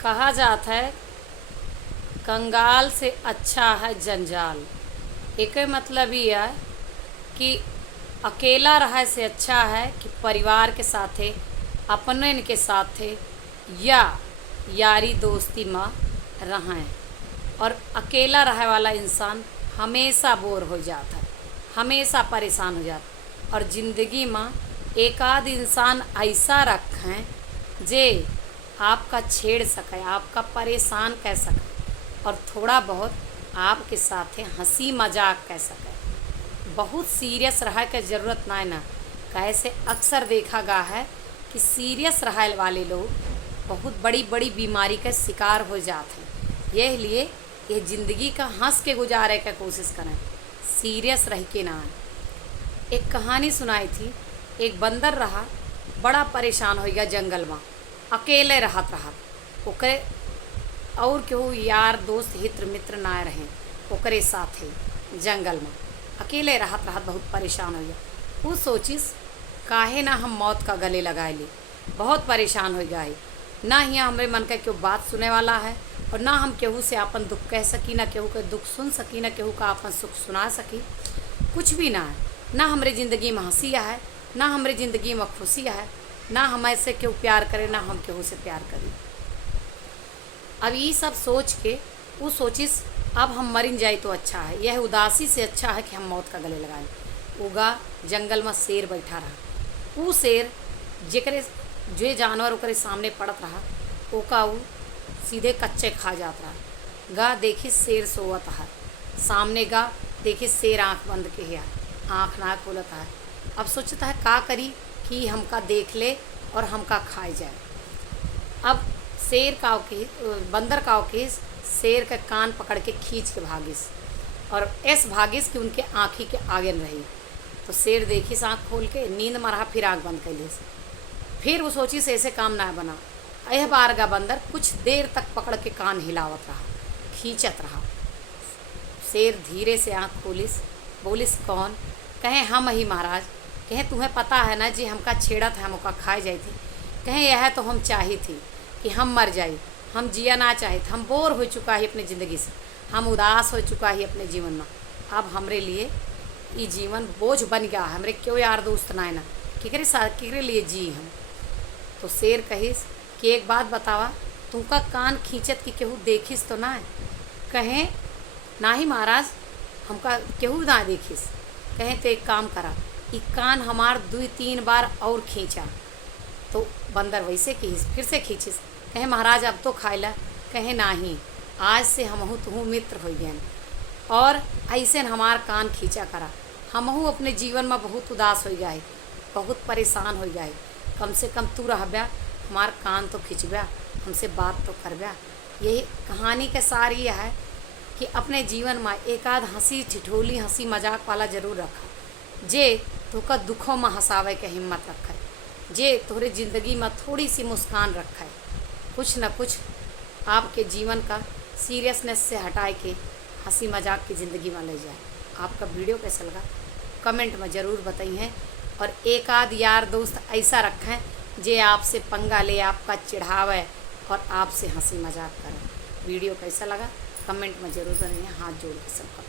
कहा जाता है कंगाल से अच्छा है जंजाल। एक मतलब ये है कि अकेला रहे से अच्छा है कि परिवार के साथे अपने के साथे या यारी दोस्ती में रहें। और अकेला रहे वाला इंसान हमेशा बोर हो जाता है, हमेशा परेशान हो जाता है। और ज़िंदगी में एक आध इंसान ऐसा रखें जे आपका छेड़ सके, आपका परेशान कर सके और थोड़ा बहुत आपके साथ हंसी मजाक कर सके। बहुत सीरियस रहा के ज़रूरत ना है ना। कैसे अक्सर देखा गया है कि सीरियस रहने वाले लोग बहुत बड़ी बड़ी बीमारी का शिकार हो जाते हैं। यह लिए ये ज़िंदगी का हंस के गुजारे का कोशिश करें, सीरियस रह के ना आए। एक कहानी सुनाई थी, एक बंदर रहा बड़ा परेशान हो गया जंगल में, अकेले रहत ओकरे और केहू यार दोस्त हित्र मित्र ना रहे ओकरे साथे जंगल में अकेले रहत बहुत परेशान हो गया। वो सोचिस काहे ना हम मौत का गले लगाए ले, बहुत परेशान हो गया है। ना ही हमारे मन का क्यों बात सुने वाला है और ना हम केहू से अपन दुख कह सकी, ना केहू का दुख सुन सकी, ना केहू का अपन सुख सुना सकी, कुछ भी ना है। ना हमारे ज़िंदगी में हंसी है, ना हमारे ज़िंदगी में खुशी है, ना हमें से केहू प्यार करे, ना हम केहू से प्यार करें। अब ये सब सोच के वो सोचिस अब हम मरिन जाए तो अच्छा है, यह उदासी से अच्छा है कि हम मौत का गले लगाएं। उगा जंगल में शेर बैठा रहा। वो शेर जेकरे जो जानवर ओकरे सामने पड़त रहा ओका वो सीधे कच्चे खा जात रहा। गा देखी शेर सोवत है सामने, गा देखी शेर आँख बंद के है, आँख ना खोलत है। अब सोचता है का करी कि हमका देख ले और हमका खाए जाए। अब शेर का बंदर का शेर का कान पकड़ के खींच के भागिस और ऐस भागिस कि उनके आँखी के आगे न रही। तो शेर देखिस आँख खोल के, नींद में रहा, फिर आँख बंद कर ली। फिर वो सोची से ऐसे काम ना बना। यह बार का बंदर कुछ देर तक पकड़ के कान हिलावत रहा, खींचत रहा। शेर धीरे से आँख खोलिस, बोलिस कौन? कहें हम ही महाराज। कहें तुम्हें पता है ना जी हमका छेड़त है, हमका खाए जाई थी। कहें यह तो हम चाही थी कि हम मर जाए, हम जिया ना चाहे, हम बोर हो चुका है अपनी ज़िंदगी से, हम उदास हो चुका है अपने जीवन में। अब हमरे लिए ये जीवन बोझ बन गया है, हमरे क्यों यार दोस्त ना है ना, केकरे साथ केकरे लिए जी हम। तो शेर कहिस कि एक बात बतावा, तुमका कान खींचत कि केहू देखिस तो ना है? कहें ना ही महाराज, हमका केहू ना देखिस। कहें तो एक काम करा, ये कान हमार 2-3 बार और खींचा। तो बंदर वैसे खींच, फिर से खींचिस। कहें महाराज अब तो खाइला। कहें नाही, आज से हमहू तुहू मित्र हो गए और ऐसे हमार कान खींचा करा। हमहू अपने जीवन में बहुत उदास हो गया, बहुत परेशान हो गया। कम से कम तू रहब्या, हमार कान तो खींचब्या, हमसे बात तो करब्या। यही कहानी का सार ये है कि अपने जीवन में एक आध हंसी ठिठोली हंसी मजाक वाला जरूर रखा, जे तुका दुखों में हंसावे के हिम्मत रखे, जे तोहरे ज़िंदगी में थोड़ी सी मुस्कान रखे, कुछ न कुछ आपके जीवन का सीरियसनेस से हटाए के हंसी मजाक की ज़िंदगी में ले जाए। आपका वीडियो कैसा लगा कमेंट में ज़रूर बताइए। और एक आध यार दोस्त ऐसा रखें जे आपसे पंगा ले, आपका चिढ़ावे और आपसे हंसी मजाक करें। वीडियो कैसा लगा कमेंट में ज़रूर बताइए। हाथ जोड़ के सबका